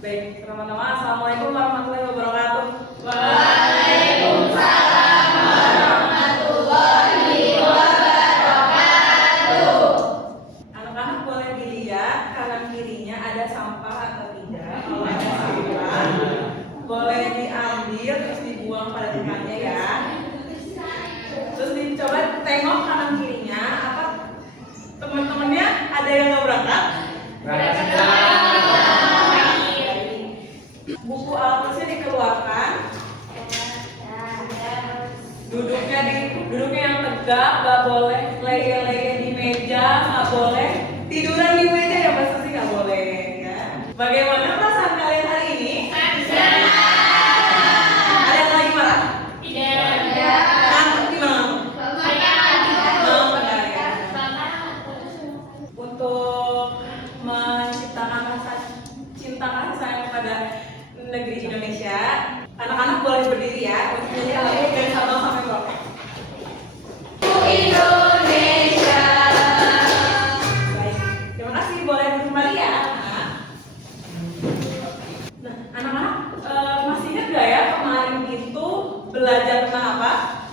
Baik, teman-teman, Assalamualaikum warahmatullahi wabarakatuh. Waalaikumsalam warahmatullahi wabarakatuh. Anak-anak boleh dilihat kanan kirinya ada sampah atau tidak. Kalau ada sampah, boleh diambil terus dibuang pada tempatnya ya. Terus dicoba tengok kanan kirinya, apa teman-temannya ada yang nggak berangkat? Buku alat dikeluarkan. Duduknya yang tegak, nggak boleh leye-leye di meja, nggak boleh tiduran di meja ya, Mbak Susi, nggak boleh ya. Bagaimana perasaan kalian hari ini? Ada yang lagi marah? Untuk menciptakan rasa cinta kasih sayang kepada negeri Indonesia, anak-anak boleh berdiri ya. Jadi dari Sabang sampai Merauke. Indonesia. Baik, terima kasih. Boleh duduk kembali ya. Nah, anak-anak masih ingat gak ya kemarin itu belajar tentang apa?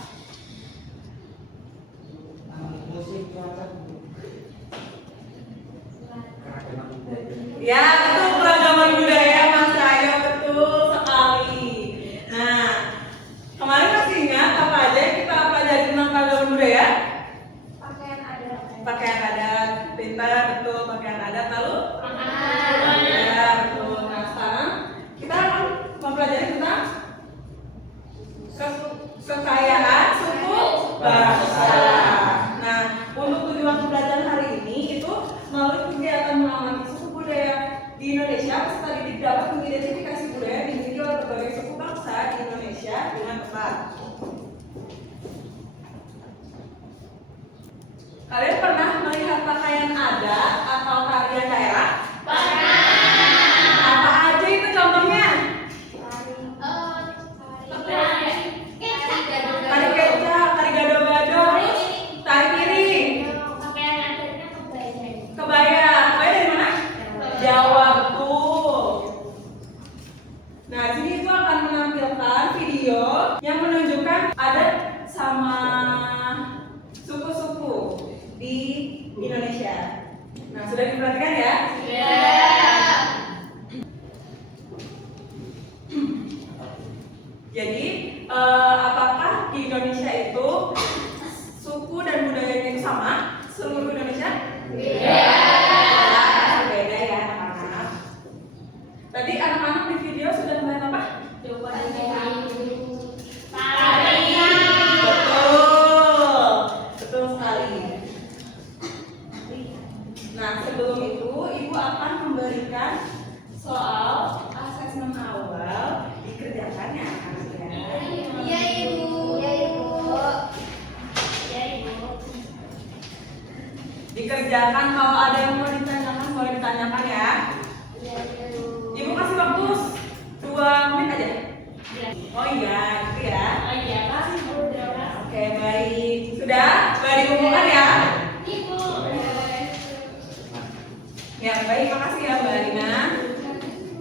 Ya, itu keragaman budaya, Mas Cahyo, betul sekali. Nah, kemarin masih ingat apa aja yang kita pelajari tentang keragaman budaya? Pakaian adat, pintar, betul, pakaian adat, lalu? Ya, betul. Nah, sekarang kita akan mempelajari tentang kekayaan suku bangsa. Nah, untuk tujuan pembelajaran hari ini itu melalui kegiatan mengamati suku budaya di Indonesia, peserta didik dapat mengidentifikasi budaya yang dimiliki oleh berbagai suku bangsa di Indonesia dengan tepat. Kalian pernah melihat pakaian adat atau tarian daerah? Apa aja itu contohnya? Tari kecak, tari gado-gado, tari piring, kebaya. Kebaya dari mana? Jawa, betul. Nah, di sini itu akan menampilkan video yang menunjukkan adat sama suku-suku di Indonesia. Nah, sudah diperhatikan ya? Jadi, apakah di Indonesia itu suku dan budayanya itu sama? Seluruh Indonesia? Beda ya, anak-anak. Tadi anak-anak di video sudah melihat apa? Betul sekali. Nah, sebelum itu Ibu akan memberikan soal asesmen awal dikerjakan ya, anak-anak ya. Dikerjakan, kalau ada yang mau ditanyakan boleh ditanyakan ya. Ibu kasih waktu 2 menit aja. Oh iya, gitu ya. Oke, baik. Sudah? Sudah dikumpulkan ya? Ya, baik. Makasih ya, Mbak Rina.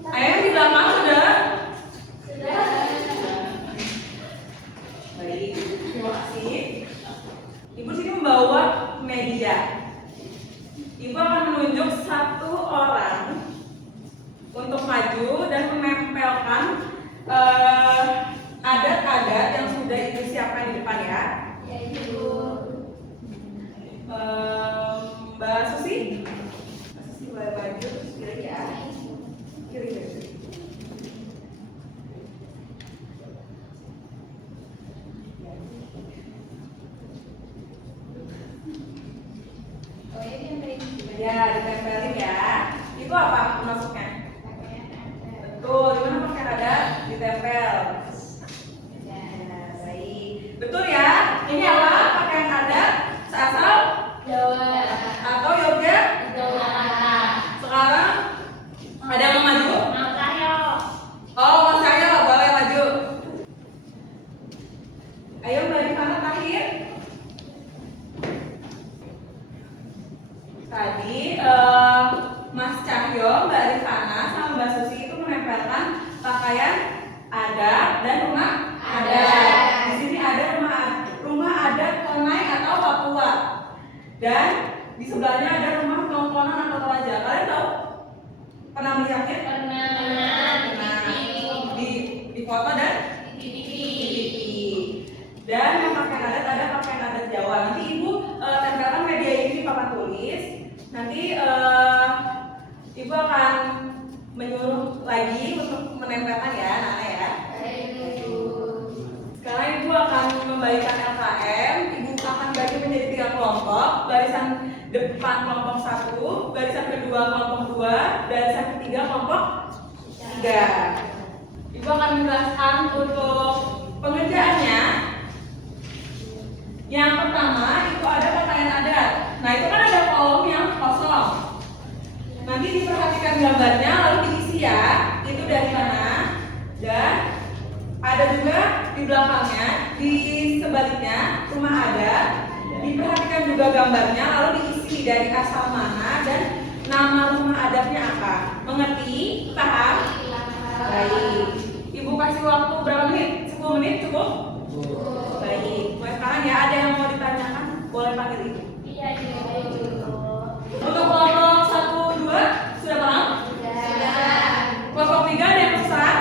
Ayo di belakang sudah? Baik, terima kasih. Ibu sini membawa media. Ibu akan menunjuk satu orang untuk maju dan menempelkan adat-adat yang sudah Ibu siapkan di depan ya. Mbak Susi boleh maju terus kiri ya. Kiri. Ya, ditempelin ya. Itu apa masuknya? Betul, di mana pakaian adat? Ditempel. Ya, baik. Betul ya? Ini apa? Pakaian adat seasal atau Yogyakarta. Sekarang ada yang mau maju? Oh, Mas Cahyo boleh maju. Ayo Mbak Rifana terakhir. Tadi Mas Cahyo, Mbak Rifana, sama Mbak Susi itu menempel pakaian adat dan rumah adat. Di sini ada rumah adat Konai atau Papua. Dan di sebelahnya ada rumah Tongkonan atau Toraja. Kalian tahu? Pernah melihatnya? Pernah. Di foto dan di TV. Dan yang pakaian adat ada pakaian adat Jawa. Nanti Ibu tempelkan media ini di papan tulis. Nanti Ibu akan menyuruh lagi untuk menempelkan ya, Nana ya. Sekarang Ibu akan membagikan LKM. Ibu akan bagi menjadi 3 kelompok. Barisan depan kelompok 1, barisan kedua kelompok 2, barisan ketiga kelompok 3. Ibu akan menjelaskan untuk pengerjaannya. Yang pertama itu ada pakaian adat. Nah itu kan ada kolom yang kosong. Nanti diperhatikan gambarnya lalu diisi ya. Itu dari mana? Dan ada juga di belakangnya, di sebaliknya rumah adat. Diperhatikan juga gambarnya lalu diisi dari asal mana dan nama rumah adatnya apa. Mengerti? Paham? Baik. Ibu kasih waktu berapa menit? 10 menit cukup? Baik. Mulai sekarang ya, ada yang mau ditanyakan? Boleh panggil Ibu. Iya. Untuk kelompok 1, 2 sudah paham? Sudah. Kelompok 3 ada yang pesan?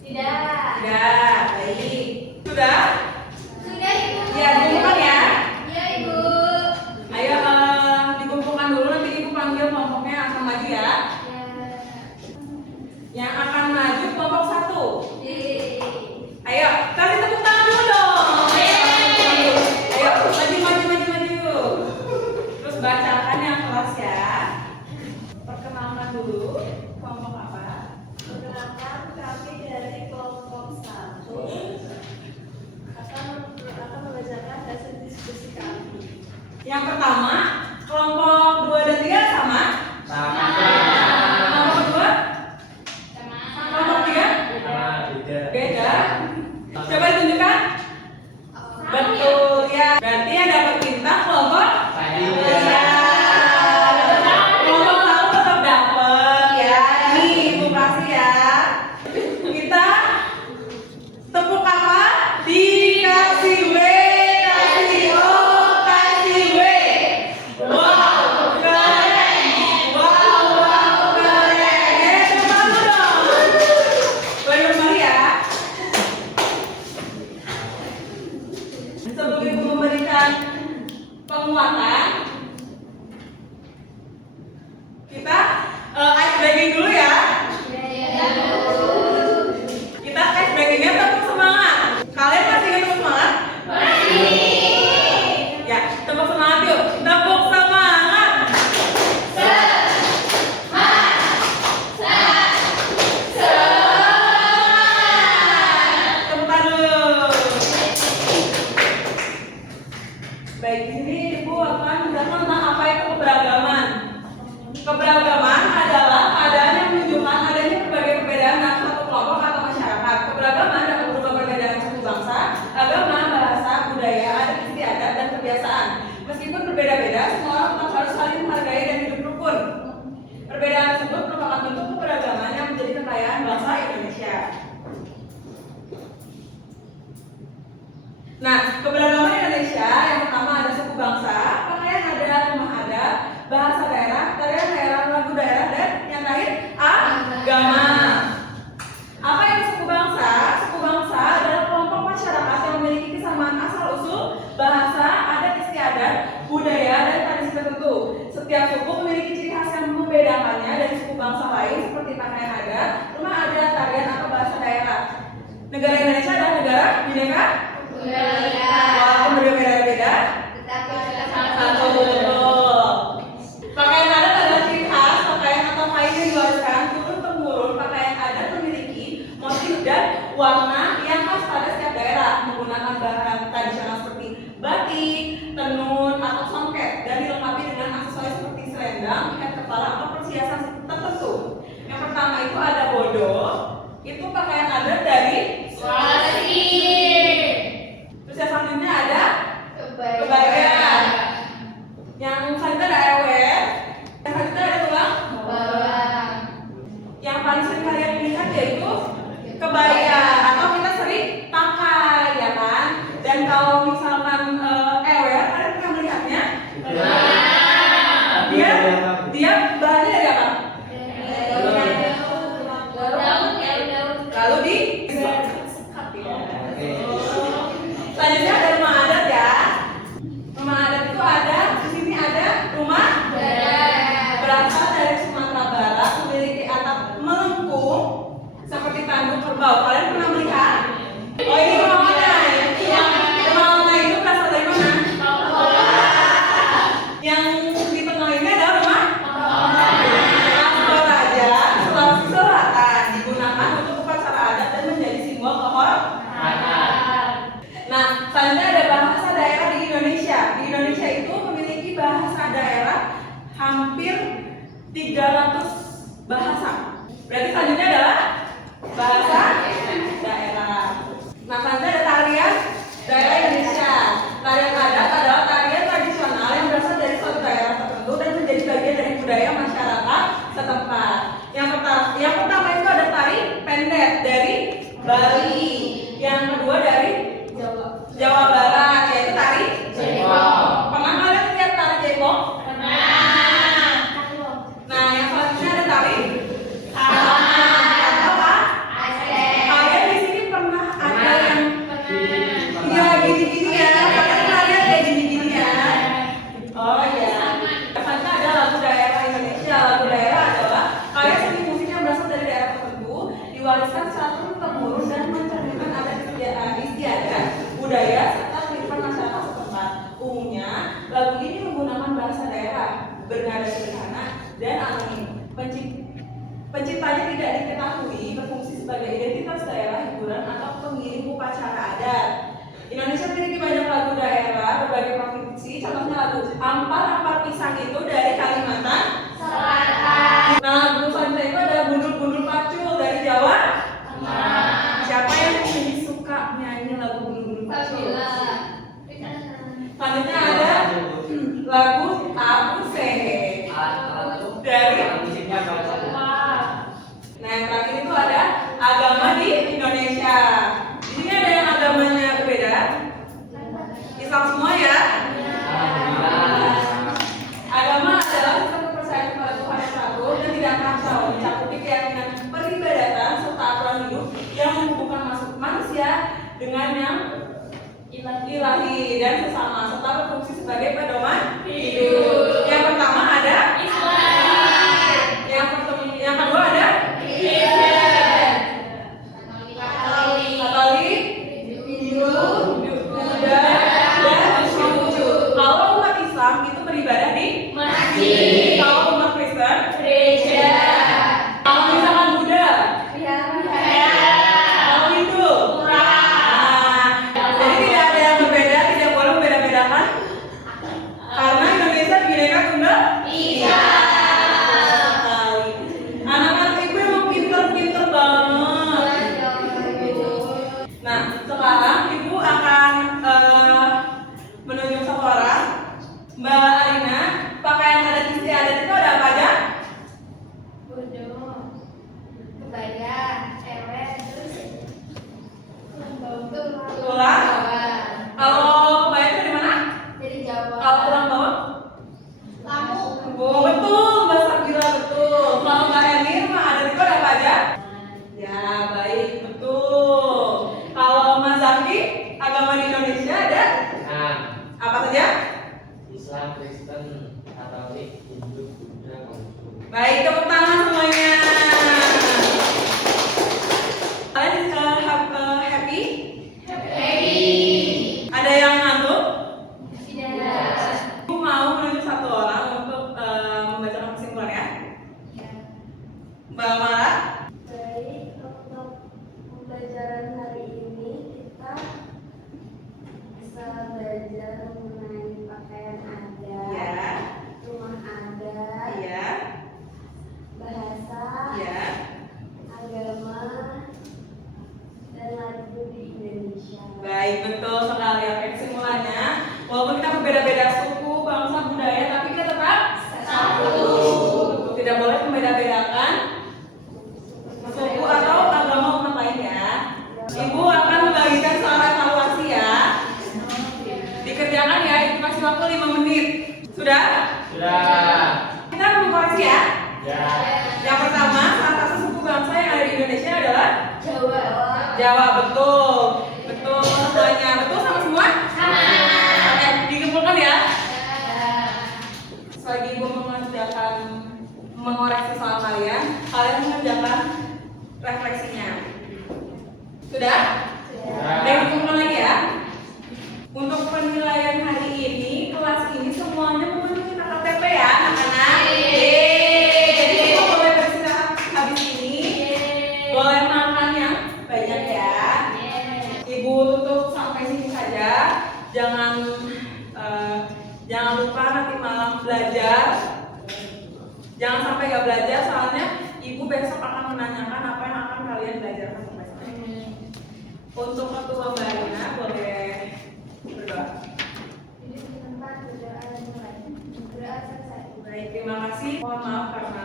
Tidak. Tidak. Baik. Sudah? Sudah, Ibu. Ya, dikumpulkan ya. Iya, Ibu. Ayo dikumpulkan dulu, nanti Ibu panggil kelompoknya yang akan maju ya. Yang akan maju kelompok 1. Ayo, kasih tepuk tangan dulu dong. Ayo, maju. Terus bacakan yang kelas ya. Perkenalkan dulu kelompok apa? Perkenalkan, kami dari kelompok 1 akan membacakan hasil diskusi kami. Yang pertama, kelompok 2 dan 3 sama? Kelompok kedua? Kelompok 3? Beda. Coba ditunjukkan. Betul ya. Berarti yang dapat bintang kelompok? Iya. Kelompok 1 tetap dapat ya. Nih, Ibu kasih ya. Kita tepuk apa? Dikasih W, kasih O, kasih W. Wow, keren. Wow, keren. Tepuk tangan dong. Boleh kembali ya. Sebelum Ibu memberikan penguatan, kita ice breaking dulu ya. Kita ice breakingnya tepuk semangat. Kalian masih ingat tepuk semangat? Ya, tepuk semangat yuk. Tepuk semangat. Tepuk tangan dulu. Baik, di sini Ibu akan menjelaskan tentang apa itu keberagaman. Keberagaman adalah keadaan yang menunjukkan adanya berbagai perbedaan dalam satu kelompok atau masyarakat. Keberagaman dapat berupa perbedaan suku bangsa, agama, bahasa, budaya, adat istiadat, dan kebiasaan. Meskipun berbeda-beda, semua orang tetap harus saling menghargai dan hidup rukun. Perbedaan tersebut merupakan bentuk keberagaman yang menjadi kekayaan bangsa Indonesia. Nah, keberagaman Indonesia yang pertama ada suku bangsa, pakaian adat, rumah adat, bahasa daerah, tarian daerah, lagu daerah, dan yang terakhir agama. Apa itu suku bangsa? Suku bangsa adalah kelompok masyarakat yang memiliki kesamaan asal-usul, bahasa, adat istiadat, budaya, dan tradisi tertentu. Setiap suku memiliki ciri khas yang membedakannya dari suku bangsa lain seperti pakaian adat, rumah adat, tarian, atau bahasa daerah. Negara Indonesia adalah negara bineka. Walaupun berbeda-beda, satu. Pakaian adat adalah ciri khas pakaian atau kain yang diwariskan turun-temurun. Pakaian adat memiliki motif dan warna yang khas pada setiap daerah, menggunakan bahan tradisional seperti batik, tenun, atau songket, dan dilengkapi dengan aksesoris seperti selendang, ikat kepala, atau perhiasan tertentu. Yang pertama itu ada bodo, itu pakaian adat dari Sulawesi. Terus yang selanjutnya ada kebaya. Yang selanjutnya ada ewer. Yang selanjutnya ada tulang bawang. Yang paling sering kalian lihat ilahi dan sesama serta berfungsi sebagai pedoman hidup. Yang pertama ada Islam. yang kedua ada Kristen. Katolik, Hindu, Buddha, dan Konghucu. Kalau umat Islam itu beribadah di Masjid. Kalau umat Kristen, Gereja. kalau misalkan Buddha, Wihara. kalau Hindu, nah, jadi tidak ada yang berbeda, tidak boleh membeda-bedakan karena Indonesia Bhinneka Tunggal Ika. sekali. Anak-anak ibu emang pinter-pinter banget. Nah, sekarang ibu akan menunjuk satu orang. Mbak Arina, pakaian adat istiadat itu ada apa aja? Bodoh. Kebaya. Cewek. Terus Tulang. Kalau kebaya itu dari mana? Dari Jawa. Kalau tulang bawang? Lamu. Oh, betul, Mbak Sabila betul. Kalau Mbak Emir, Mbak adat itu ada apa aja? Ya, baik, betul. Kalau Mas Zaki, agama di Indonesia ada Nah, apa saja? Islam, Kristen, Katolik, Hindu, Buddha, Konghucu. Baik, tepuk tangan semuanya. Kalian happy? Happy. Ada yang ngantuk? Tidak. Ibu mau menunjuk satu orang untuk membacakan kesimpulan ya. Mbak Mara? Baik, untuk pembelajaran hari ini kita bisa belajar mengenai pakaian adat, Ya. rumah adat, Iya. bahasa, Iya. agama, dan lagu di Indonesia. Baik, betul sekali. Oke, kesimpulannya, walaupun kita berbeda-beda suku, bangsa, budaya, tapi kita tetap Satu. Tidak boleh membeda-bedakan suku atau agama umat lain ya. Ibu akan membagikan soal evaluasi ya. Dikerjakan ya, ibu kasih waktu 5 menit. Sudah? Sudah. Kita mengkoreksi ya. Ya. Yang pertama, salah satu suku bangsa yang ada di Indonesia adalah Jawa. Jawa, betul. Betul semuanya. Betul sama semua? Sama. Oke, dikumpulkan ya. Selagi ibu mengerjakan mengoreksi soal kalian mengerjakan refleksinya. Sudah? Oke, dikumpulkan lagi ya. Untuk penilaian hari ini, kelas ini semuanya memenuhi KTP ya, anak-anak. Yeay. Jadi kita boleh beristirahat habis ini. Boleh makan yang banyak ya. Ibu tutup sampai sini saja. Jangan lupa nanti malam belajar. Jangan sampai gak belajar, soalnya ibu besok akan menanyakan apa yang akan kalian belajarkan besok. Untuk ketua Mbak Arina boleh berdoa. Di tempat berdoa dimulai. Berdoa selesai. Baik, terima kasih. Mohon maaf karena